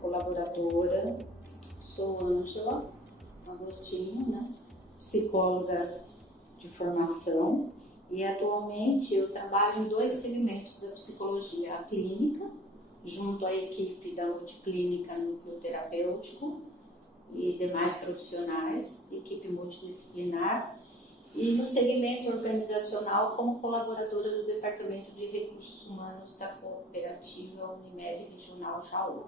colaboradora, sou Ângela Agostinho, né? Psicóloga de formação, e atualmente eu trabalho em 2 segmentos da psicologia: a clínica, junto à equipe da multiclínica núcleo terapêutico e demais profissionais, equipe multidisciplinar, e no segmento organizacional como colaboradora do Departamento de Recursos Humanos da Cooperativa Unimed Regional Jaú.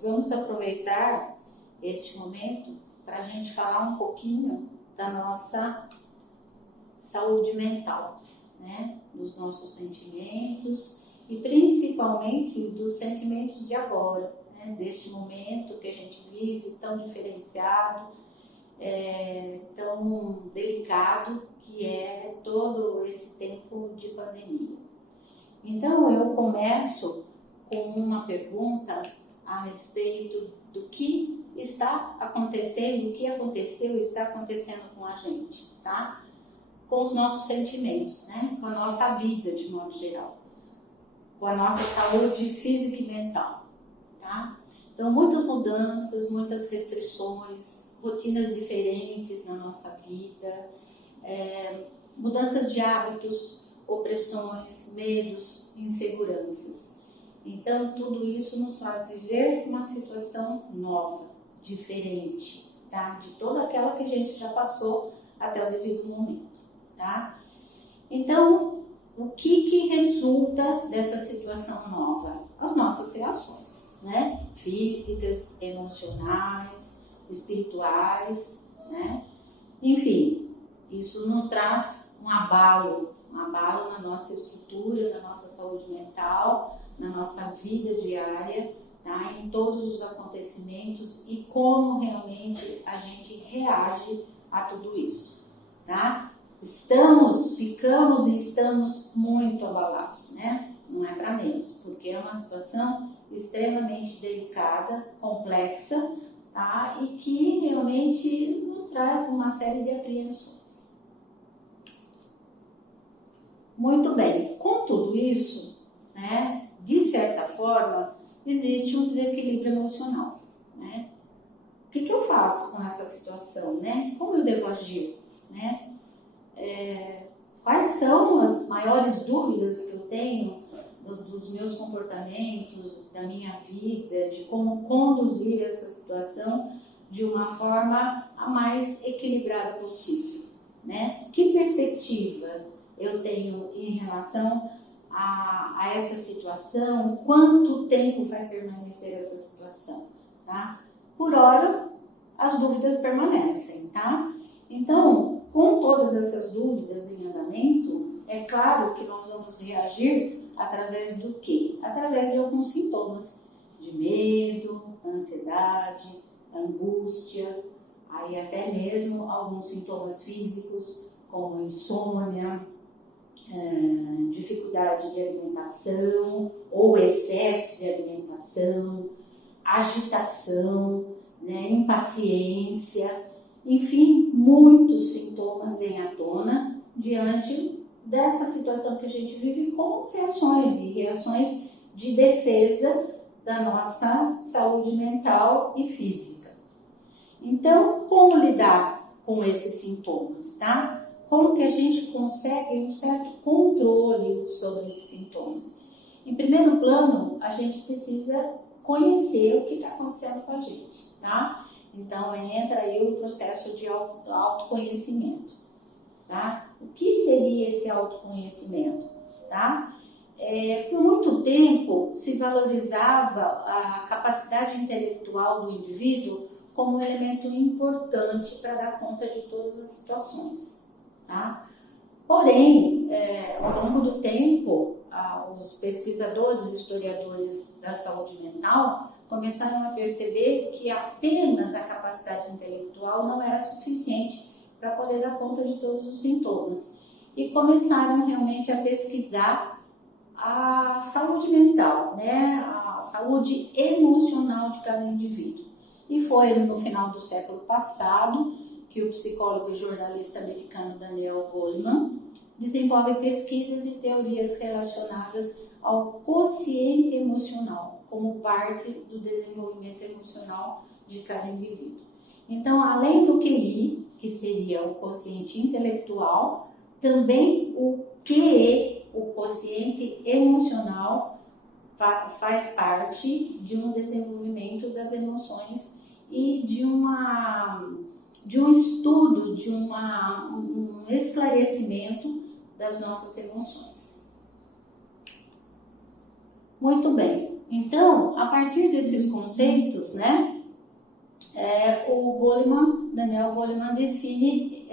Vamos aproveitar este momento para a gente falar um pouquinho da nossa saúde mental, né? Dos nossos sentimentos e principalmente dos sentimentos de agora, né? Deste momento que a gente vive tão diferenciado, tão delicado, que é todo esse tempo de pandemia. Então eu começo com uma pergunta a respeito do que está acontecendo, o que aconteceu e está acontecendo com a gente, tá? Com os nossos sentimentos, né? Com a nossa vida de modo geral, com a nossa saúde física e mental, tá? Então muitas mudanças, muitas restrições, rotinas diferentes na nossa vida, mudanças de hábitos, opressões, medos, inseguranças. Então, tudo isso nos faz viver uma situação nova, diferente, tá? De toda aquela que a gente já passou até o devido momento, tá? Então, o que resulta dessa situação nova? As nossas reações, né? Físicas, emocionais, espirituais, né? Enfim, isso nos traz um abalo na nossa estrutura, na nossa saúde mental, na nossa vida diária, tá? Em todos os acontecimentos e como realmente a gente reage a tudo isso, tá? Ficamos e estamos muito abalados, né? Não é para menos, porque é uma situação extremamente delicada, complexa, tá? E que realmente nos traz uma série de apreensões. Muito bem, com tudo isso, né, de certa forma, existe um desequilíbrio emocional, né? O que eu faço com essa situação, né? Como eu devo agir, né? Quais são as maiores dúvidas que eu tenho dos meus comportamentos, da minha vida, de como conduzir essa situação de uma forma a mais equilibrada possível, né? Que perspectiva eu tenho em relação a essa situação? Quanto tempo vai permanecer essa situação, tá? Por hora, as dúvidas permanecem, tá? Então, com todas essas dúvidas em andamento, é claro que nós vamos reagir através do quê? Através de alguns sintomas de medo, ansiedade, angústia, aí até mesmo alguns sintomas físicos, como insônia, dificuldade de alimentação ou excesso de alimentação, agitação, né, impaciência, enfim, muitos sintomas vêm à tona diante dessa situação que a gente vive como reações de defesa da nossa saúde mental e física. Então, como lidar com esses sintomas, tá? Como que a gente consegue um certo controle sobre esses sintomas? Em primeiro plano, a gente precisa conhecer o que está acontecendo com a gente, tá? Então, entra aí o processo de autoconhecimento, tá? O que seria esse autoconhecimento, tá? Por muito tempo, se valorizava a capacidade intelectual do indivíduo como um elemento importante para dar conta de todas as situações, tá? Porém, ao longo do tempo, os pesquisadores e historiadores da saúde mental começaram a perceber que apenas a capacidade intelectual não era suficiente para poder dar conta de todos os sintomas. E começaram realmente a pesquisar a saúde mental, né? A saúde emocional de cada indivíduo. E foi no final do século passado que o psicólogo e jornalista americano Daniel Goleman desenvolve pesquisas e teorias relacionadas ao quociente emocional, como parte do desenvolvimento emocional de cada indivíduo. Então, além do QI, que seria o quociente intelectual, também o QE, o quociente emocional, faz parte de um desenvolvimento das emoções e de um estudo, de um esclarecimento das nossas emoções. Muito bem. Então, a partir desses conceitos, né, Daniel Goleman define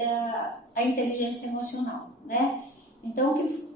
a inteligência emocional, né? Então,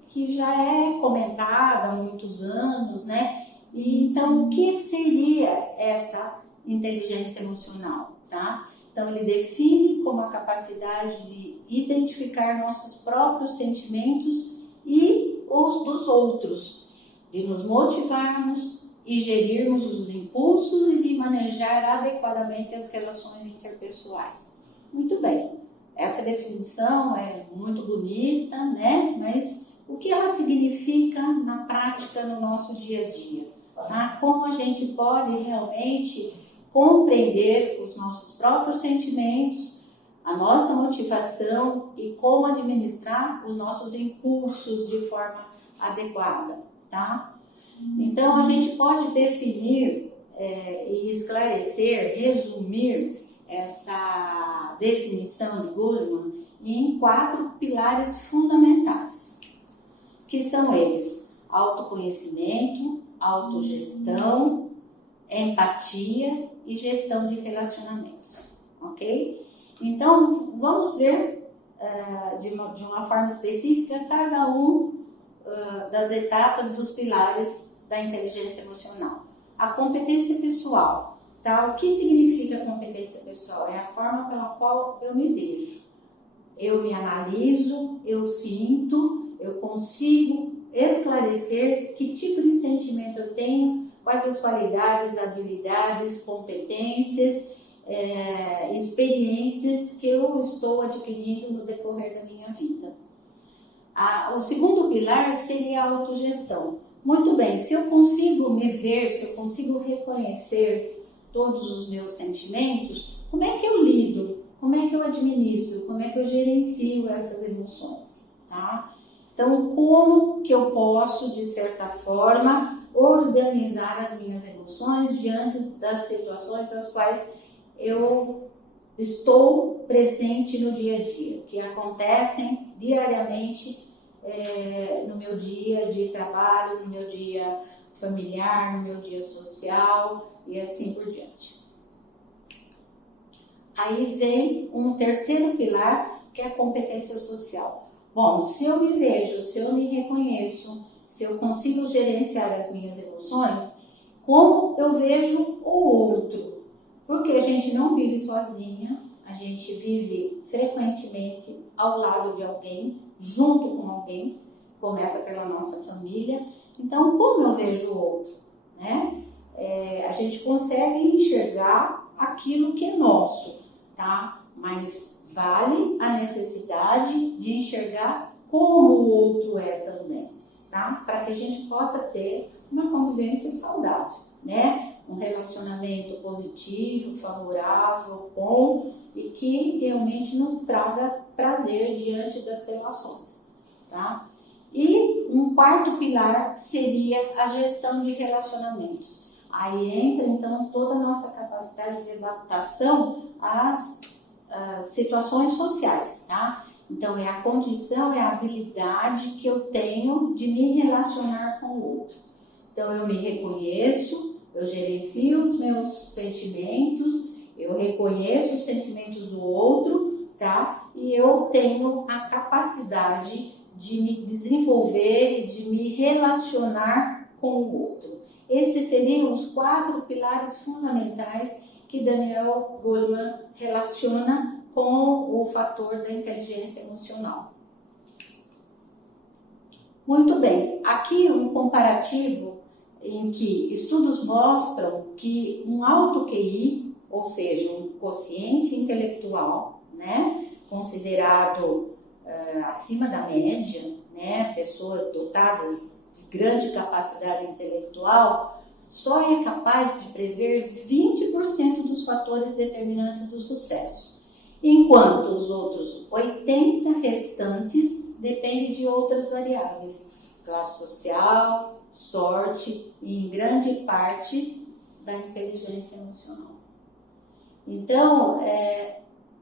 que já é comentada há muitos anos, né? E, então, o que seria essa inteligência emocional, tá? Então, ele define como a capacidade de identificar nossos próprios sentimentos e os dos outros, de nos motivarmos e gerirmos os impulsos e de manejar adequadamente as relações interpessoais. Muito bem, essa definição é muito bonita, né? Mas o que ela significa na prática, no nosso dia a dia? Tá? Como a gente pode realmente compreender os nossos próprios sentimentos, a nossa motivação e como administrar os nossos impulsos de forma adequada, tá? Então, a gente pode definir e esclarecer, resumir essa definição de Goleman em 4 pilares fundamentais, que são eles: autoconhecimento, autogestão, empatia e gestão de relacionamentos, ok? Então, vamos ver de uma forma específica cada das etapas dos pilares da inteligência emocional. A competência pessoal, tá? O que significa competência pessoal? É a forma pela qual eu me vejo. Eu me analiso, eu sinto, eu consigo esclarecer que tipo de sentimento eu tenho, quais as qualidades, habilidades, competências, experiências que eu estou adquirindo no decorrer da minha vida. O segundo pilar seria a autogestão. Muito bem, se eu consigo me ver, se eu consigo reconhecer todos os meus sentimentos, como é que eu lido? Como é que eu administro? Como é que eu gerencio essas emoções? Tá? Então, como que eu posso, de certa forma, organizar as minhas emoções diante das situações das quais eu estou presente no dia a dia, que acontecem diariamente no meu dia de trabalho, no meu dia familiar, no meu dia social e assim por diante. Aí vem um terceiro pilar, que é a competência social. Bom, se eu me vejo, se eu me reconheço, se eu consigo gerenciar as minhas emoções, como eu vejo o outro? Porque a gente não vive sozinha, a gente vive frequentemente ao lado de alguém, junto com alguém, começa pela nossa família. Então, como eu vejo o outro? Né? A gente consegue enxergar aquilo que é nosso, tá? Mas vale a necessidade de enxergar como o outro é também, tá? Para que a gente possa ter uma convivência saudável, né? Um relacionamento positivo, favorável, bom e que realmente nos traga prazer diante das relações, tá? E um quarto pilar seria a gestão de relacionamentos. Aí entra então toda a nossa capacidade de adaptação às situações sociais, tá? Então é a condição, é a habilidade que eu tenho de me relacionar com o outro. Então eu me reconheço, eu gerencio os meus sentimentos, eu reconheço os sentimentos do outro, tá? E eu tenho a capacidade de me desenvolver e de me relacionar com o outro. Esses seriam os 4 pilares fundamentais que Daniel Goleman relaciona com o fator da inteligência emocional. Muito bem, aqui um comparativo em que estudos mostram que um alto QI, ou seja, um quociente intelectual, né, considerado acima da média, né, pessoas dotadas de grande capacidade intelectual, só é capaz de prever 20% dos fatores determinantes do sucesso, enquanto os outros 80% restantes dependem de outras variáveis, classe social, sorte e, em grande parte, da inteligência emocional. Então,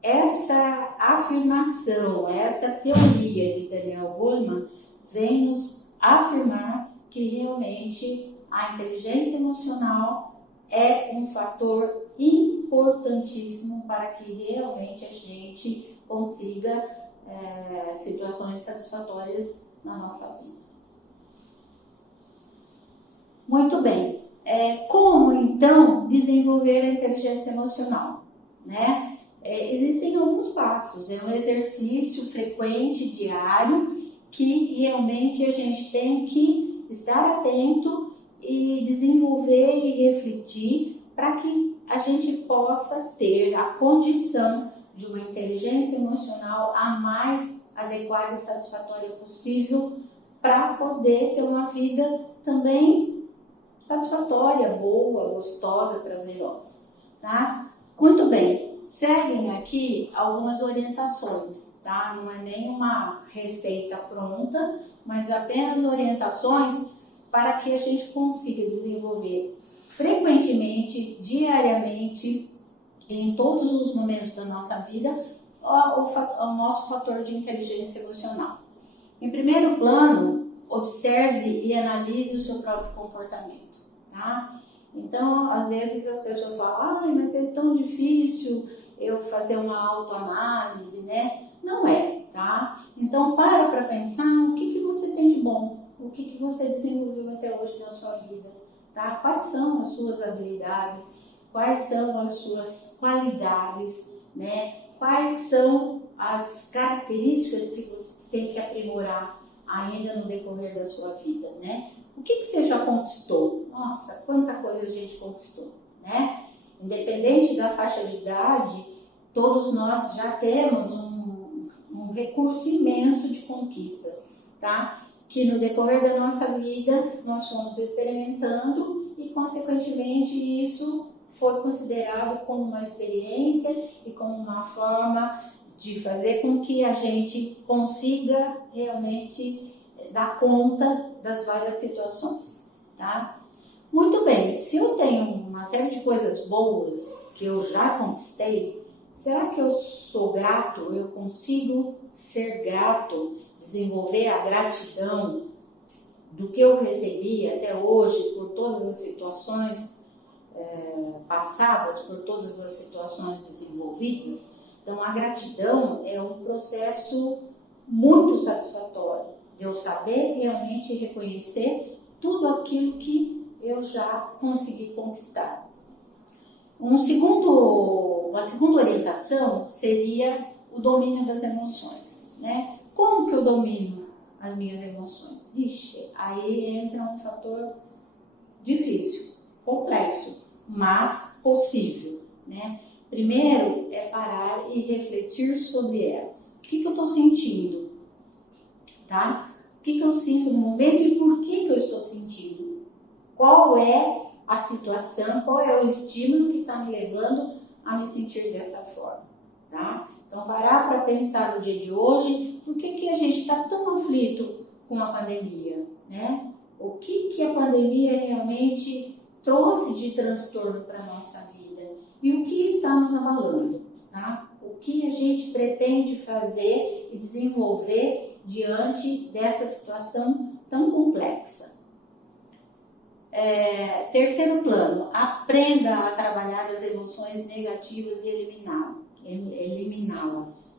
essa afirmação, essa teoria de Daniel Goleman vem nos afirmar que realmente a inteligência emocional é um fator importantíssimo para que realmente a gente consiga situações satisfatórias na nossa vida. Muito bem. Como, então, desenvolver a inteligência emocional? Né? Existem alguns passos. É um exercício frequente, diário, que realmente a gente tem que estar atento e desenvolver e refletir para que a gente possa ter a condição de uma inteligência emocional a mais adequada e satisfatória possível para poder ter uma vida também satisfatória, boa, gostosa, prazerosa, tá? Muito bem, seguem aqui algumas orientações, tá? Não é nenhuma receita pronta, mas apenas orientações para que a gente consiga desenvolver frequentemente, diariamente, em todos os momentos da nossa vida, o nosso fator de inteligência emocional. Em primeiro plano, observe e analise o seu próprio comportamento, tá? Então, às vezes as pessoas falam, mas é tão difícil eu fazer uma autoanálise, né? Não é, tá? Então, para pensar o que você tem de bom, o que você desenvolveu até hoje na sua vida, tá? Quais são as suas habilidades, quais são as suas qualidades, né? Quais são as características que você tem que aprimorar ainda no decorrer da sua vida, né? O que você já conquistou? Nossa, quanta coisa a gente conquistou, né? Independente da faixa de idade, todos nós já temos um recurso imenso de conquistas, tá? Que no decorrer da nossa vida nós fomos experimentando e, consequentemente, isso foi considerado como uma experiência e como uma forma de fazer com que a gente consiga realmente dar conta das várias situações, tá? Muito bem, se eu tenho uma série de coisas boas que eu já conquistei, será que eu sou grato? Eu consigo ser grato, desenvolver a gratidão do que eu recebi até hoje por todas as situações passadas, por todas as situações desenvolvidas? Então, a gratidão é um processo muito satisfatório, de eu saber realmente reconhecer tudo aquilo que eu já consegui conquistar. Uma segunda orientação seria o domínio das emoções, né? Como que eu domino as minhas emoções? Vixe, aí entra um fator difícil, complexo, mas possível, né? Primeiro é parar e refletir sobre elas. O que eu estou sentindo? Tá? O que eu sinto no momento e por que eu estou sentindo? Qual é a situação, qual é o estímulo que está me levando a me sentir dessa forma? Tá? Então, parar para pensar no dia de hoje, por que a gente está tão aflito com a pandemia, né? O que a pandemia realmente trouxe de transtorno para a nossa vida e o que está nos abalando, tá? O que a gente pretende fazer e desenvolver diante dessa situação tão complexa. Terceiro plano, aprenda a trabalhar as emoções negativas e eliminá-las.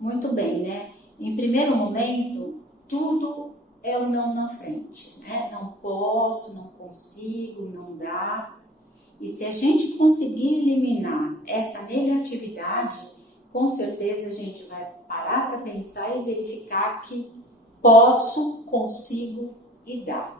Muito bem, né? Em primeiro momento, tudo é o não na frente, né? Não posso, não consigo, não dá. E se a gente conseguir eliminar essa negatividade, com certeza a gente vai parar para pensar e verificar que posso, consigo e dá.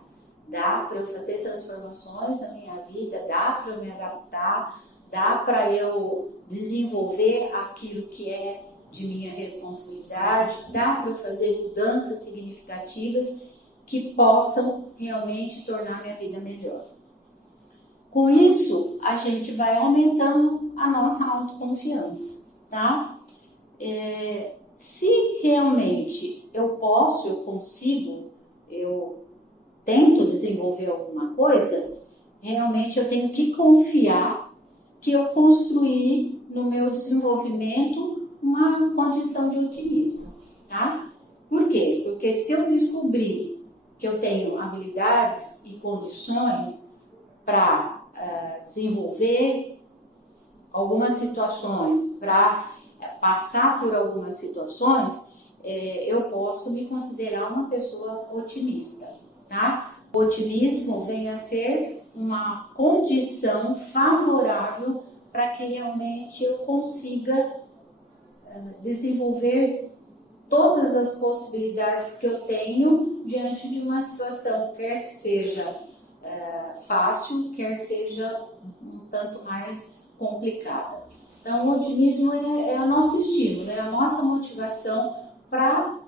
Dá para eu fazer transformações na minha vida, dá para eu me adaptar, dá para eu desenvolver aquilo que é de minha responsabilidade, dá para eu fazer mudanças significativas que possam realmente tornar minha vida melhor. Com isso, a gente vai aumentando a nossa autoconfiança, tá? Se realmente eu posso, eu consigo, eu tento desenvolver alguma coisa, realmente eu tenho que confiar que eu construí no meu desenvolvimento uma condição de otimismo, tá? Por quê? Porque se eu descobrir que eu tenho habilidades e condições para desenvolver algumas situações, para passar por algumas situações, eu posso me considerar uma pessoa otimista, tá? O otimismo vem a ser uma condição favorável para que realmente eu consiga desenvolver todas as possibilidades que eu tenho diante de uma situação, quer seja fácil, quer seja um tanto mais complicada. Então, o otimismo é o nosso estímulo, é a nossa motivação para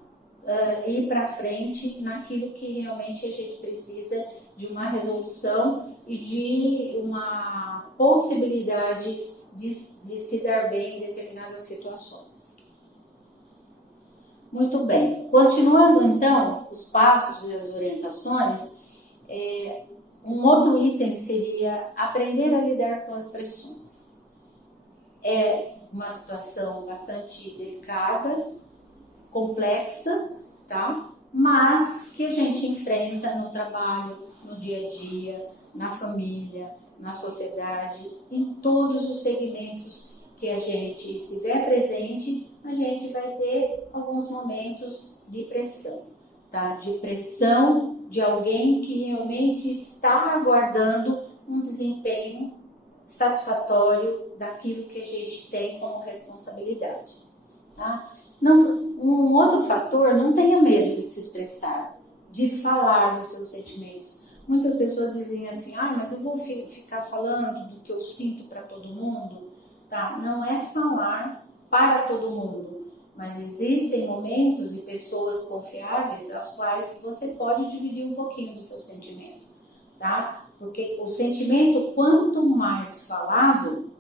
ir para frente naquilo que realmente a gente precisa de uma resolução e de uma possibilidade de se dar bem em determinadas situações. Muito bem. Continuando, então, os passos e as orientações, um outro item seria aprender a lidar com as pressões. É uma situação bastante delicada, complexa, tá? Mas que a gente enfrenta no trabalho, no dia a dia, na família, na sociedade, em todos os segmentos que a gente estiver presente, a gente vai ter alguns momentos de pressão, tá? De pressão de alguém que realmente está aguardando um desempenho satisfatório daquilo que a gente tem como responsabilidade, tá? Um outro fator, não tenha medo de se expressar, de falar dos seus sentimentos. Muitas pessoas dizem assim, mas eu vou ficar falando do que eu sinto para todo mundo, tá? Não é falar para todo mundo, mas existem momentos e pessoas confiáveis às quais você pode dividir um pouquinho do seu sentimento, tá? Porque o sentimento, quanto mais falado,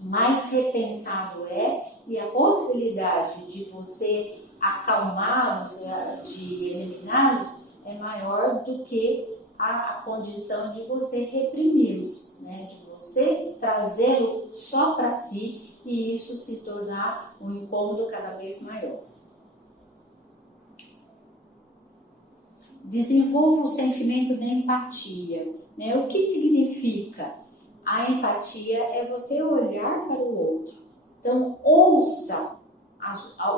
mais repensado é, e a possibilidade de você acalmá-los, de eliminá-los, é maior do que a condição de você reprimi-los, né? De você trazê-lo só para si e isso se tornar um incômodo cada vez maior. Desenvolva o sentimento da empatia, né? O que significa? A empatia é você olhar para o outro. Então, ouça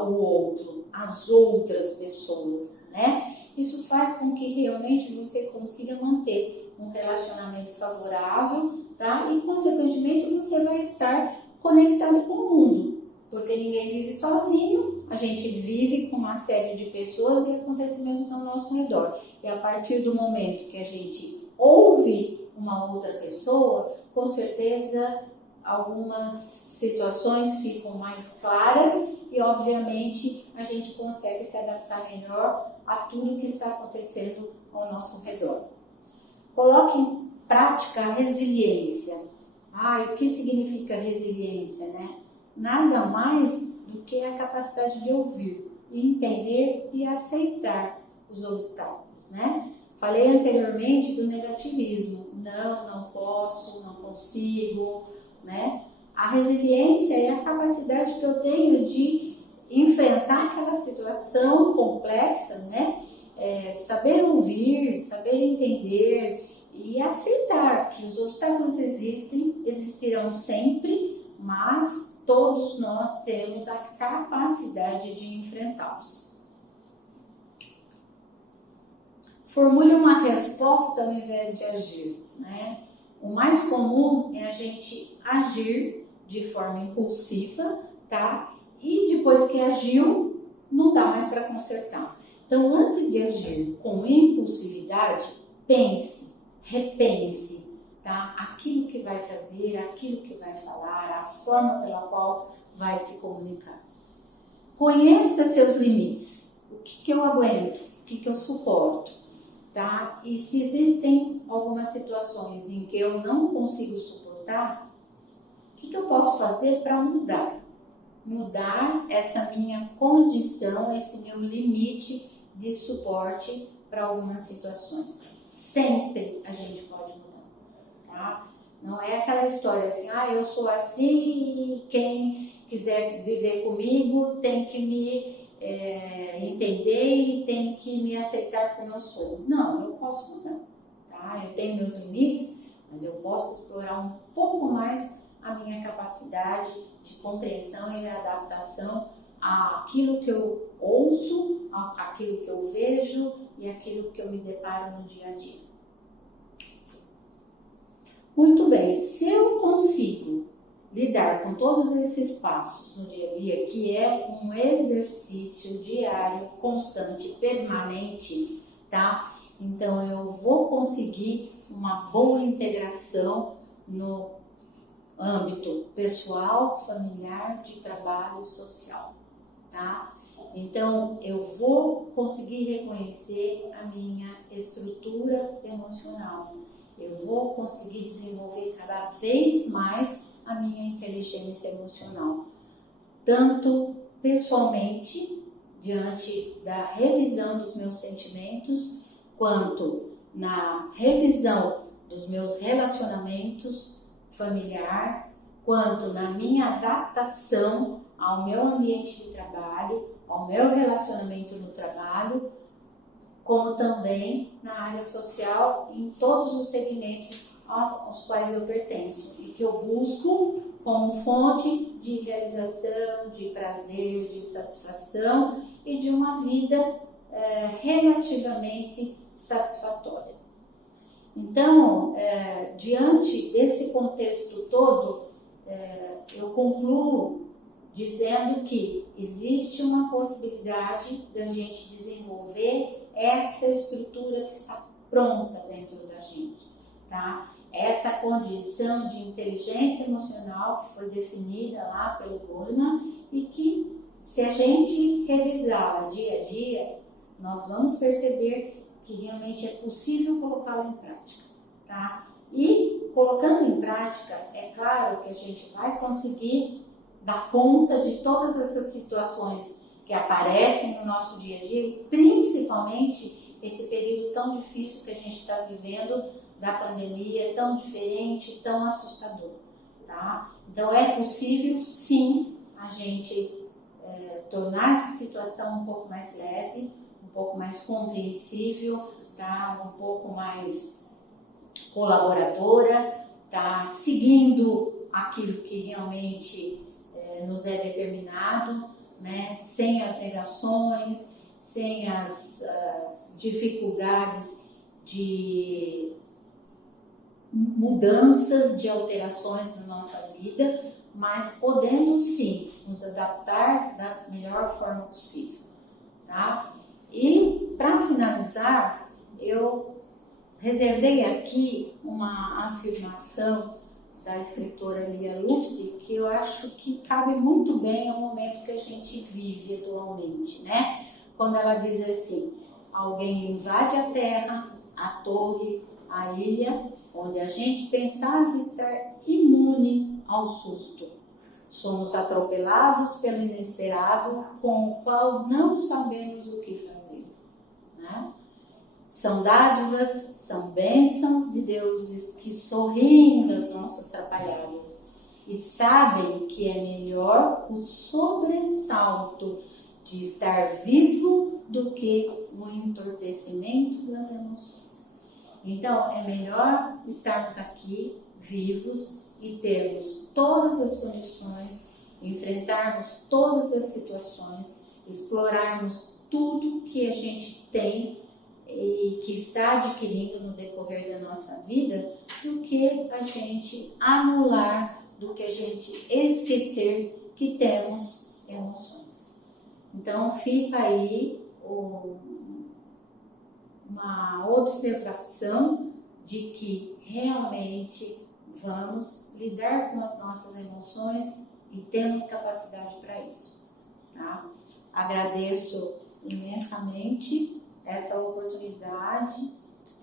o outro, as outras pessoas, né? Isso faz com que realmente você consiga manter um relacionamento favorável, tá? E, consequentemente, você vai estar conectado com o mundo, porque ninguém vive sozinho, a gente vive com uma série de pessoas e acontecimentos ao nosso redor. E a partir do momento que a gente ouve uma outra pessoa, com certeza algumas situações ficam mais claras e, obviamente, a gente consegue se adaptar melhor a tudo que está acontecendo ao nosso redor. Coloque em prática a resiliência. O que significa resiliência, né? Nada mais do que a capacidade de ouvir, entender e aceitar os obstáculos, né? Falei anteriormente do negativismo. Não posso, não consigo, né? A resiliência é a capacidade que eu tenho de enfrentar aquela situação complexa, né? Saber ouvir, saber entender e aceitar que os obstáculos existirão sempre, mas todos nós temos a capacidade de enfrentá-los. Formule uma resposta ao invés de agir, né? O mais comum é a gente agir de forma impulsiva, tá? E depois que agiu, não dá mais para consertar. Então, antes de agir com impulsividade, pense, repense, tá? Aquilo que vai fazer, aquilo que vai falar, a forma pela qual vai se comunicar. Conheça seus limites. O que eu aguento? O que eu suporto? tá? E se existem algumas situações em que eu não consigo suportar, o que eu posso fazer para mudar? Mudar essa minha condição, esse meu limite de suporte para algumas situações. Sempre a gente pode mudar, tá? Não é aquela história assim, eu sou assim e quem quiser viver comigo tem que me entender e tem que me aceitar como eu sou. Não, eu posso mudar, tá? Eu tenho meus limites, mas eu posso explorar um pouco mais a minha capacidade de compreensão e adaptação àquilo que eu ouço, àquilo que eu vejo e àquilo que eu me deparo no dia a dia. Muito bem, se eu consigo lidar com todos esses passos no dia a dia, que é um exercício diário, constante, permanente, tá? Então eu vou conseguir uma boa integração no âmbito pessoal, familiar, de trabalho, social, tá? Então eu vou conseguir reconhecer a minha estrutura emocional. Eu vou conseguir desenvolver cada vez mais a minha inteligência emocional, tanto pessoalmente, diante da revisão dos meus sentimentos, quanto na revisão dos meus relacionamentos familiar, quanto na minha adaptação ao meu ambiente de trabalho, ao meu relacionamento no trabalho, como também na área social, em todos os segmentos aos quais eu pertenço e que eu busco como fonte de realização, de prazer, de satisfação e de uma vida relativamente satisfatória. Então, diante desse contexto todo, eu concluo dizendo que existe uma possibilidade da gente desenvolver essa estrutura que está pronta dentro da gente, tá? Essa condição de inteligência emocional que foi definida lá pelo Goleman e que, se a gente revisá-la dia a dia, nós vamos perceber que realmente é possível colocá-la em prática, tá? E colocando em prática, é claro que a gente vai conseguir dar conta de todas essas situações que aparecem no nosso dia a dia, e principalmente esse período tão difícil que a gente está vivendo da pandemia, tão diferente, tão assustador, tá? Então é possível sim a gente tornar essa situação um pouco mais leve, um pouco mais compreensível, tá? Um pouco mais colaboradora, tá? Seguindo aquilo que realmente nos é determinado, né? Sem as negações, sem as dificuldades de mudanças, de alterações na nossa vida, mas podendo sim nos adaptar da melhor forma possível, tá? E para finalizar, eu reservei aqui uma afirmação da escritora Lia Luft, que eu acho que cabe muito bem ao momento que a gente vive atualmente, né? Quando ela diz assim: alguém invade a terra, a torre, a ilha, onde a gente pensava estar imune ao susto. Somos atropelados pelo inesperado, com o qual não sabemos o que fazer, né? São dádivas, são bênçãos de deuses que sorriem das nossas atrapalhadas e sabem que é melhor o sobressalto de estar vivo do que o entorpecimento das emoções. Então, é melhor estarmos aqui vivos e termos todas as condições, enfrentarmos todas as situações, explorarmos tudo que a gente tem e que está adquirindo no decorrer da nossa vida, do que a gente anular, do que a gente esquecer que temos emoções. Então fica aí uma observação de que realmente vamos lidar com as nossas emoções e temos capacidade para isso, tá? Agradeço imensamente essa oportunidade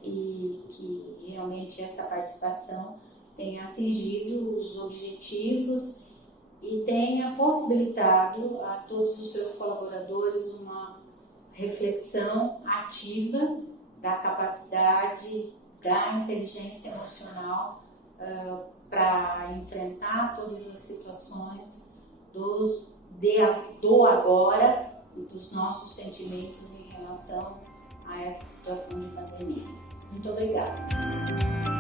e que realmente essa participação tenha atingido os objetivos e tenha possibilitado a todos os seus colaboradores uma reflexão ativa da capacidade da inteligência emocional para enfrentar todas as situações do agora e dos nossos sentimentos em relação a essa situação de pandemia. Muito obrigada.